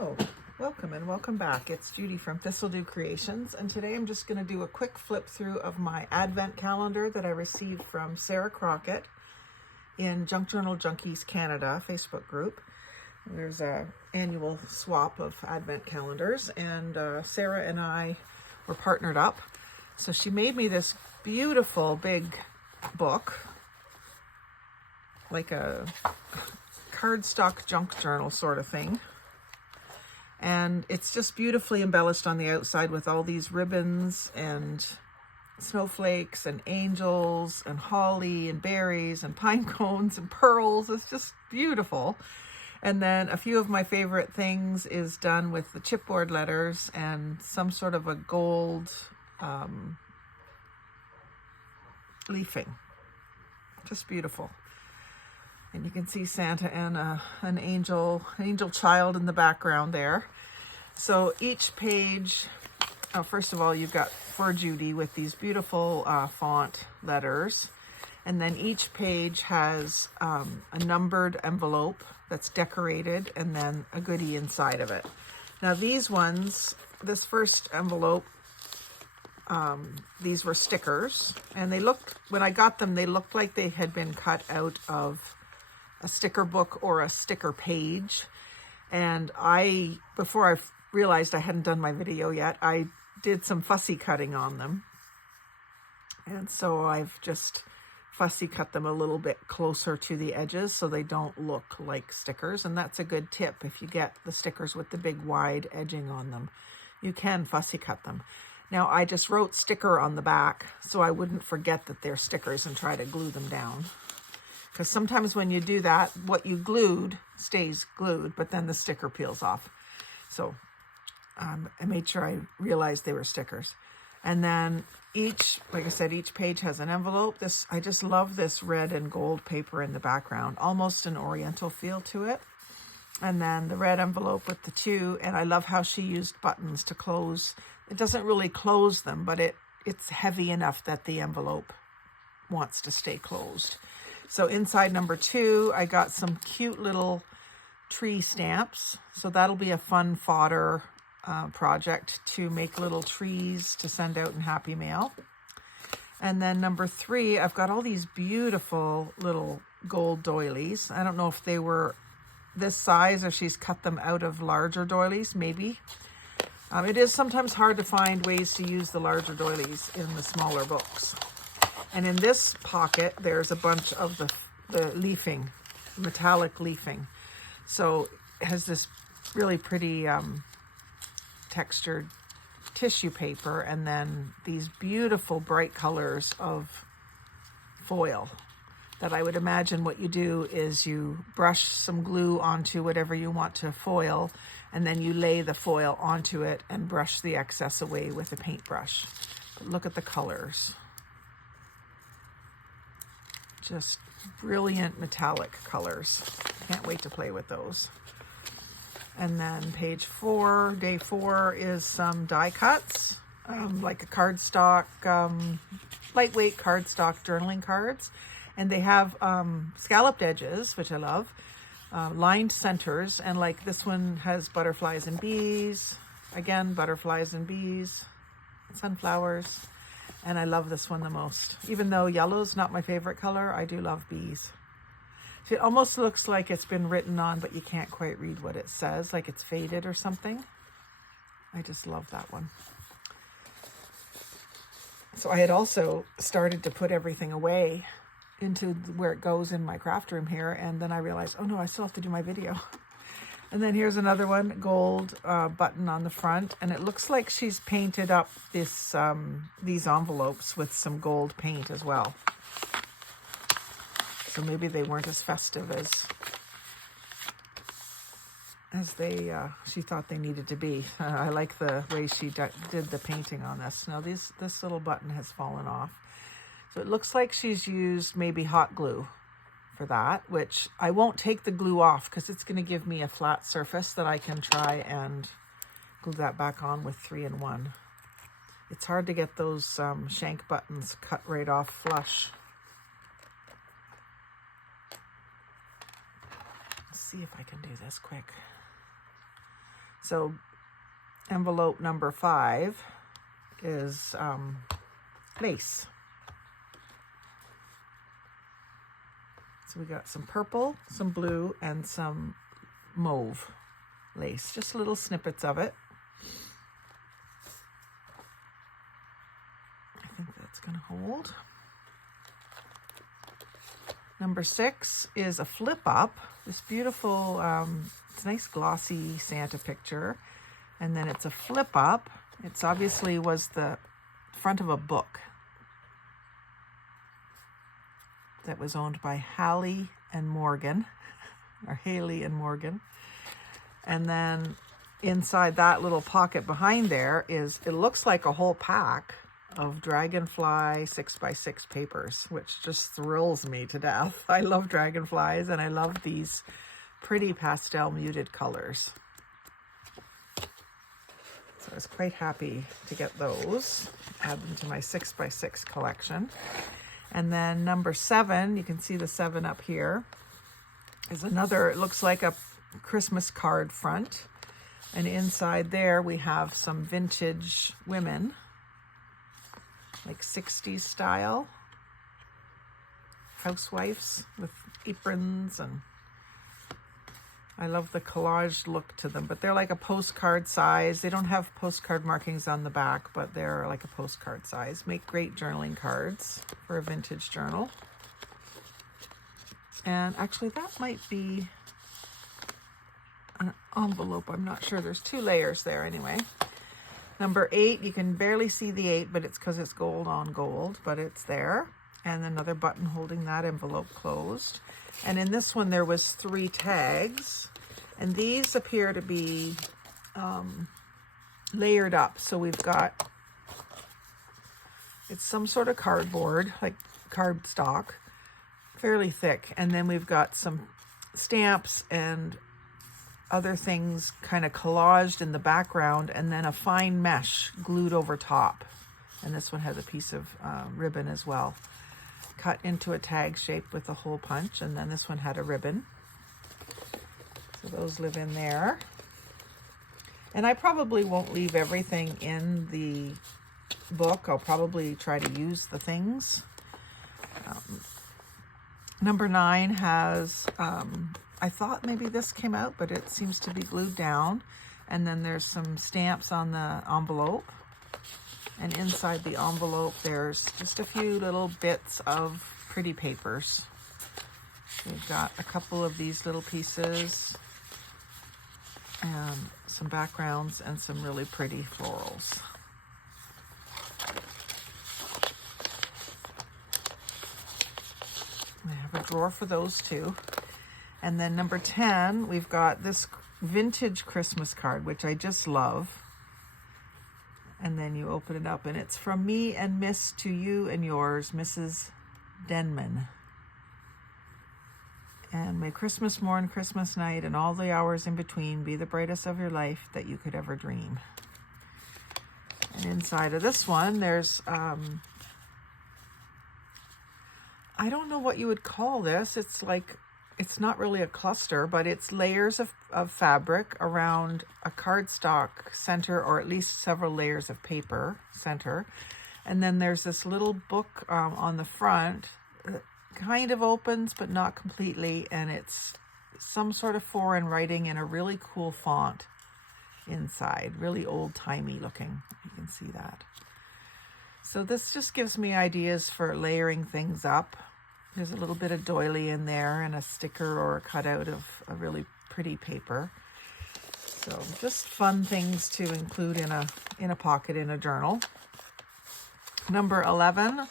Hello, welcome and welcome back. It's Judy from Thistledew Creations, and today I'm just going to do a quick flip through of my advent calendar that I received from Sara Crocket in Junk Journal Junkies Canada Facebook group. There's a annual swap of advent calendars, and Sara and I were partnered up. So she made me this beautiful big book, like a cardstock junk journal sort of thing. And it's just beautifully embellished on the outside with all these ribbons and snowflakes and angels and holly and berries and pine cones and pearls. It's just beautiful. And then a few of my favorite things is done with the chipboard letters and some sort of a gold leafing. Just beautiful. And you can see Santa and an angel child in the background there. So each page, first of all, you've got For Judy with these beautiful font letters. And then each page has a numbered envelope that's decorated and then a goodie inside of it. Now these ones, this first envelope, these were stickers. And they looked, when I got them, they looked like they had been cut out of a sticker book or a sticker page. And before I realized I hadn't done my video yet, I did some fussy cutting on them. And so I've just fussy cut them a little bit closer to the edges so they don't look like stickers. And that's a good tip. If you get the stickers with the big wide edging on them, you can fussy cut them. Now I just wrote sticker on the back so I wouldn't forget that they're stickers and try to glue them down. Because sometimes when you do that, what you glued stays glued, but then the sticker peels off. So I made sure I realized they were stickers. And then like I said, each page has an envelope. I just love this red and gold paper in the background, almost an oriental feel to it. And then the red envelope with the two, and I love how she used buttons to close. It doesn't really close them, but it's heavy enough that the envelope wants to stay closed. So inside number 2, I got some cute little tree stamps. So that'll be a fun fodder project to make little trees to send out in Happy Mail. And then number 3, I've got all these beautiful little gold doilies. I don't know if they were this size or she's cut them out of larger doilies, maybe. It is sometimes hard to find ways to use the larger doilies in the smaller books. And in this pocket, there's a bunch of the leafing, metallic leafing. So it has this really pretty textured tissue paper and then these beautiful bright colors of foil that I would imagine what you do is you brush some glue onto whatever you want to foil, and then you lay the foil onto it and brush the excess away with a paintbrush. But look at the colors. Just brilliant metallic colors. Can't wait to play with those. And then page 4, day 4 is some die cuts, like a cardstock, lightweight cardstock journaling cards. And they have scalloped edges, which I love, lined centers. And like this one has butterflies and bees. Again, butterflies and bees, sunflowers. And I love this one the most. Even though yellow's not my favorite color, I do love bees. So it almost looks like it's been written on, but you can't quite read what it says, like it's faded or something. I just love that one. So I had also started to put everything away into where it goes in my craft room here. And then I realized, oh no, I still have to do my video. And then here's another one, gold button on the front. And it looks like she's painted up these envelopes with some gold paint as well. So maybe they weren't as festive as she thought they needed to be. I like the way she did the painting on this. Now this little button has fallen off. So it looks like she's used maybe hot glue for that, which I won't take the glue off because it's going to give me a flat surface that I can try and glue that back on with 3-in-1. It's hard to get those shank buttons cut right off flush. Let's see if I can do this quick. So envelope number 5 is lace. So we got some purple, some blue, and some mauve lace. Just little snippets of it. I think that's going to hold. Number 6 is a flip up. This beautiful, it's a nice glossy Santa picture. And then it's a flip up. It's obviously was the front of a book that was owned by Hallie and Morgan, or Haley and Morgan. And then inside that little pocket behind there is, it looks like a whole pack of Dragonfly 6x6 papers, which just thrills me to death. I love dragonflies and I love these pretty pastel muted colors. So I was quite happy to get those, add them to my 6x6 collection. And then number 7, you can see the 7 up here, is another, it looks like a Christmas card front. And inside there we have some vintage women, like 60s style, housewives with aprons, and I love the collage look to them, but they're like a postcard size. They don't have postcard markings on the back, but they're like a postcard size. Make great journaling cards for a vintage journal. And actually that might be an envelope. I'm not sure. There's 2 layers there anyway. Number 8, you can barely see the 8, but it's because it's gold on gold, but it's there. And another button holding that envelope closed. And in this one, there was 3 tags, and these appear to be layered up. So we've got, it's some sort of cardboard, like cardstock, fairly thick. And then we've got some stamps and other things kind of collaged in the background, and then a fine mesh glued over top. And this one has a piece of ribbon as well, cut into a tag shape with a hole punch. And then this one had a ribbon. So those live in there. And I probably won't leave everything in the book. I'll probably try to use the things. Number 9 has, I thought maybe this came out, but it seems to be glued down. And then there's some stamps on the envelope. And inside the envelope, there's just a few little bits of pretty papers. We've got a couple of these little pieces and some backgrounds and some really pretty florals. I have a drawer for those too. And then number 10, we've got this vintage Christmas card, which I just love. And then you open it up, and it's from me and Miss to you and yours, Mrs. Denman. And may Christmas morn, Christmas night, and all the hours in between be the brightest of your life that you could ever dream. And inside of this one, there's, I don't know what you would call this. It's like, it's not really a cluster, but it's layers of fabric around a cardstock center, or at least several layers of paper center. And then there's this little book on the front that kind of opens, but not completely. And it's some sort of foreign writing in a really cool font inside, really old-timey looking. You can see that. So this just gives me ideas for layering things up. There's a little bit of doily in there and a sticker or a cutout of a really pretty paper. So just fun things to include in a pocket in a journal. Number 11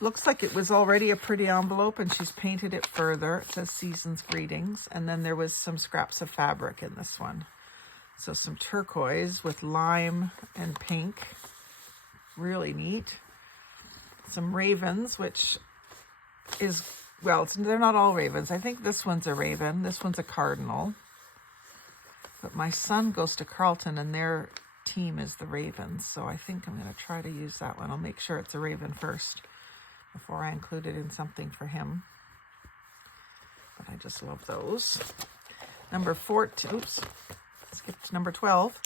looks like it was already a pretty envelope, and she's painted it further. It says Season's Greetings, and then there was some scraps of fabric in this one. So some turquoise with lime and pink, really neat. Some ravens, which is, well, they're not all ravens. I think this one's a raven. This one's a cardinal. But my son goes to Carleton, and their team is the Ravens. So I think I'm going to try to use that one. I'll make sure it's a raven first before I include it in something for him. But I just love those. Number 14, oops. skipped number 12.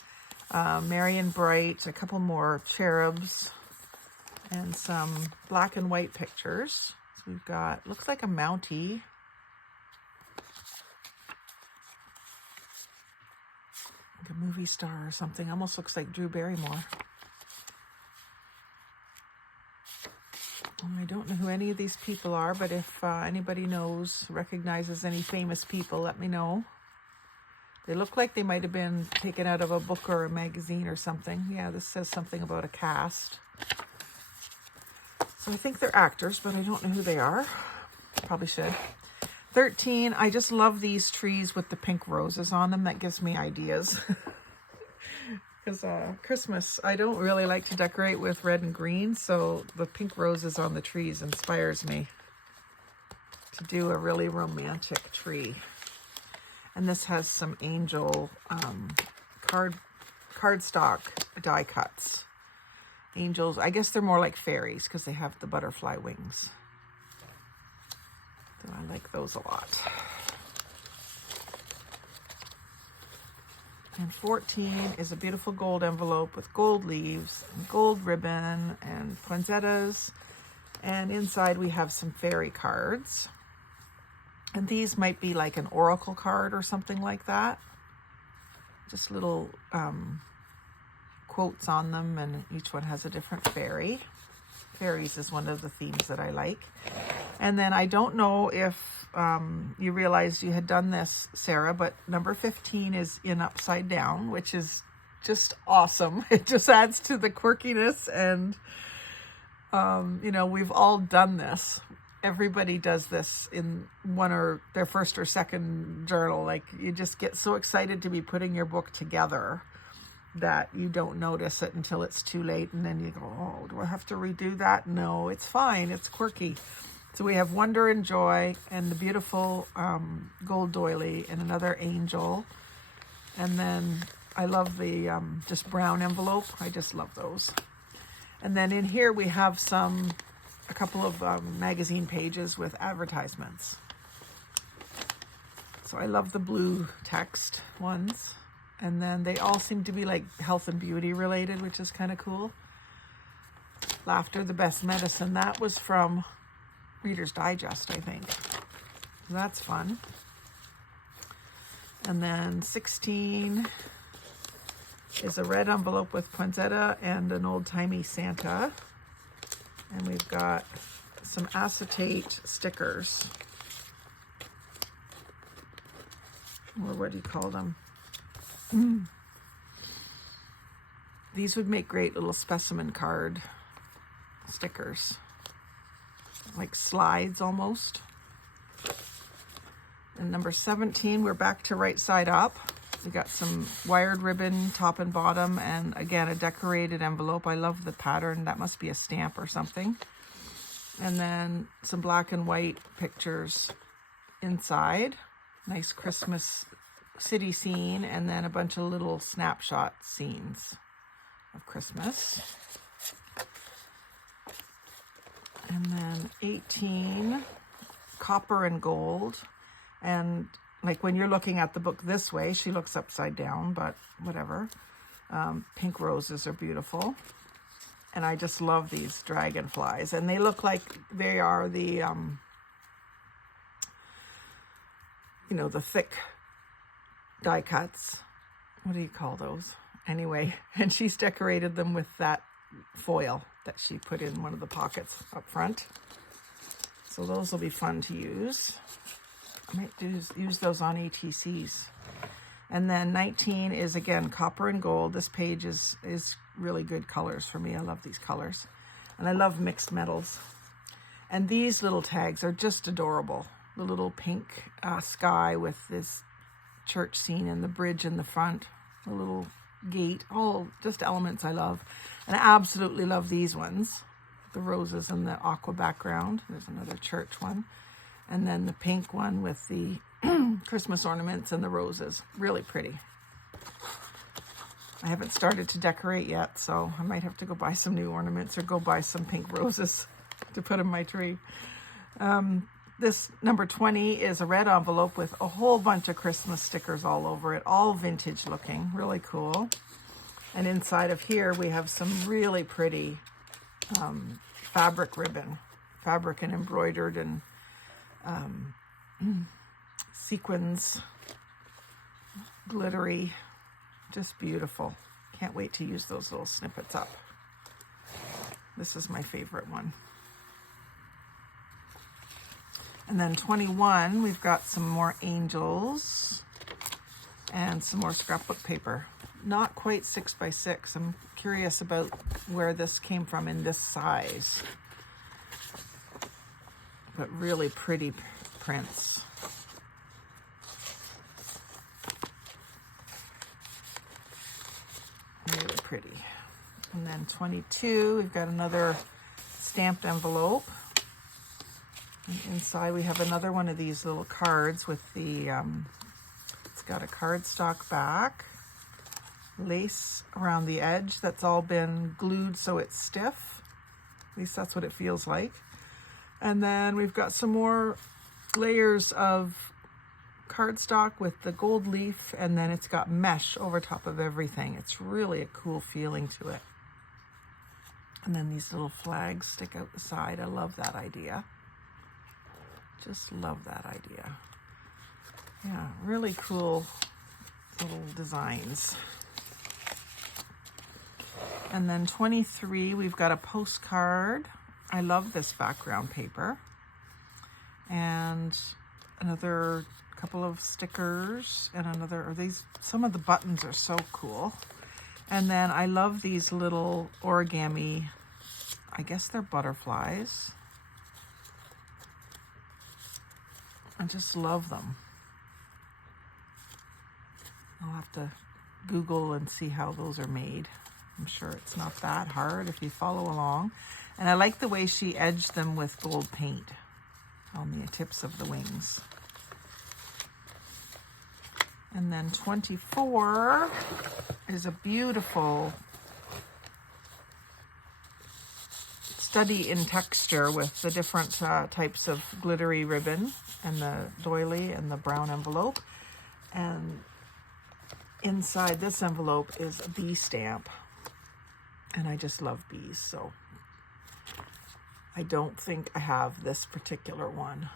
Merry and Bright, a couple more cherubs, and some black and white pictures. So we've got, looks like a Mountie. Like a movie star or something. Almost looks like Drew Barrymore. I don't know who any of these people are, but if anybody knows, recognizes any famous people, let me know. They look like they might have been taken out of a book or a magazine or something. Yeah, this says something about a cast. So I think they're actors, but I don't know who they are. Probably should. 13, I just love these trees with the pink roses on them. That gives me ideas. Because Christmas, I don't really like to decorate with red and green, so the pink roses on the trees inspires me to do a really romantic tree. And this has some angel cardstock die cuts. Angels, I guess they're more like fairies because they have the butterfly wings. So I like those a lot. And 14 is a beautiful gold envelope with gold leaves and gold ribbon and poinsettias. And inside we have some fairy cards. And these might be like an oracle card or something like that. Just little quotes on them, and each one has a different fairy. Fairies is one of the themes that I like. And then I don't know if you realized you had done this, Sarah, but number 15 is in upside down, which is just awesome. It just adds to the quirkiness, and you know, we've all done this. Everybody does this in one or their first or second journal. Like, you just get so excited to be putting your book together that you don't notice it until it's too late, and then you go, oh, do I have to redo that? No, it's fine. It's quirky. So we have Wonder and Joy and the beautiful gold doily and another angel. And then I love the just brown envelope. I just love those. And then in here we have a couple of magazine pages with advertisements. So I love the blue text ones. And then they all seem to be like health and beauty related, which is kind of cool. Laughter, the best medicine. That was from Reader's Digest, I think. That's fun. And then 16 is a red envelope with poinsettia and an old-timey Santa. And we've got some acetate stickers. Or what do you call them? These would make great little specimen card stickers. Like slides almost. And number 17, we're back to right side up. We got some wired ribbon top and bottom, and again a decorated envelope. I love the pattern. That must be a stamp or something. And then some black and white pictures inside. Nice Christmas city scene, and then a bunch of little snapshot scenes of Christmas. And then 18, copper and gold. And like when you're looking at the book this way, she looks upside down, but whatever. Pink roses are beautiful. And I just love these dragonflies. And they look like they are the, you know, the thick die cuts. What do you call those? Anyway, and she's decorated them with that foil that she put in one of the pockets up front. So those will be fun to use. I might use those on ATCs. And then 19 is again copper and gold. This page is really good colors for me. I love these colors. And I love mixed metals. And these little tags are just adorable. The little pink sky with this church scene and the bridge in the front, the little gate, all just elements I love. And I absolutely love these ones, the roses and the aqua background. There's another church one. And then the pink one with the Christmas ornaments and the roses. Really pretty. I haven't started to decorate yet, so I might have to go buy some new ornaments or go buy some pink roses to put in my tree. this number 20 is a red envelope with a whole bunch of Christmas stickers all over it, all vintage looking, really cool. And inside of here, we have some really pretty fabric ribbon, fabric and embroidered and sequins, glittery, just beautiful. Can't wait to use those little snippets up. This is my favorite one. And then 21, we've got some more angels and some more scrapbook paper. Not quite 6 by 6. I'm curious about where this came from in this size. But really pretty prints. Really pretty. And then 22, we've got another stamped envelope. And inside we have another one of these little cards with the, it's got a cardstock back, lace around the edge that's all been glued so it's stiff. At least that's what it feels like. And then we've got some more layers of cardstock with the gold leaf, and then it's got mesh over top of everything. It's really a cool feeling to it. And then these little flags stick out the side. I love that idea. Just love that idea. Yeah, really cool little designs. And then 23, we've got a postcard. I love this background paper. And another couple of stickers and another, some of the buttons are so cool. And then I love these little origami, I guess they're butterflies. I just love them. I'll have to Google and see how those are made. I'm sure it's not that hard if you follow along. And I like the way she edged them with gold paint on the tips of the wings. And then 24 is a beautiful study in texture with the different types of glittery ribbon and the doily and the brown envelope. And inside this envelope is a bee stamp. And I just love bees, so I don't think I have this particular one.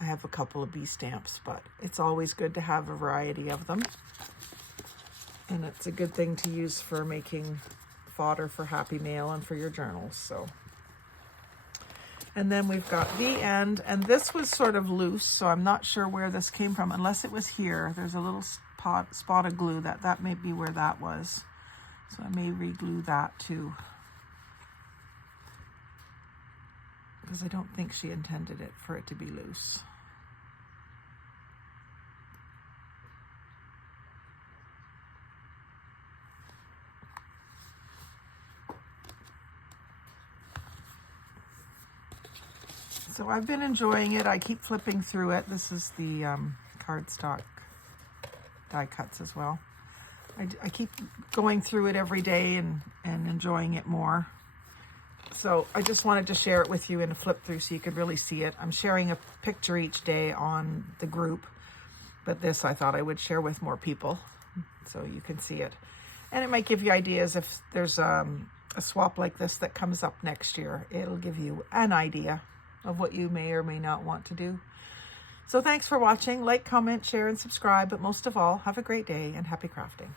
I have a couple of bee stamps, but it's always good to have a variety of them. And it's a good thing to use for making fodder for Happy Mail and for your journals, so. And then we've got the end, and this was sort of loose, so I'm not sure where this came from, unless it was here. There's a little spot of glue, that may be where that was. So I may re-glue that too. Because I don't think she intended it for it to be loose. So I've been enjoying it. I keep flipping through it. This is the cardstock die cuts as well. I keep going through it every day and enjoying it more. So I just wanted to share it with you in a flip through so you could really see it. I'm sharing a picture each day on the group, but this I thought I would share with more people so you can see it. And it might give you ideas if there's a swap like this that comes up next year. It'll give you an idea of what you may or may not want to do. So thanks for watching. Like, comment, share, and subscribe. But most of all, have a great day and happy crafting.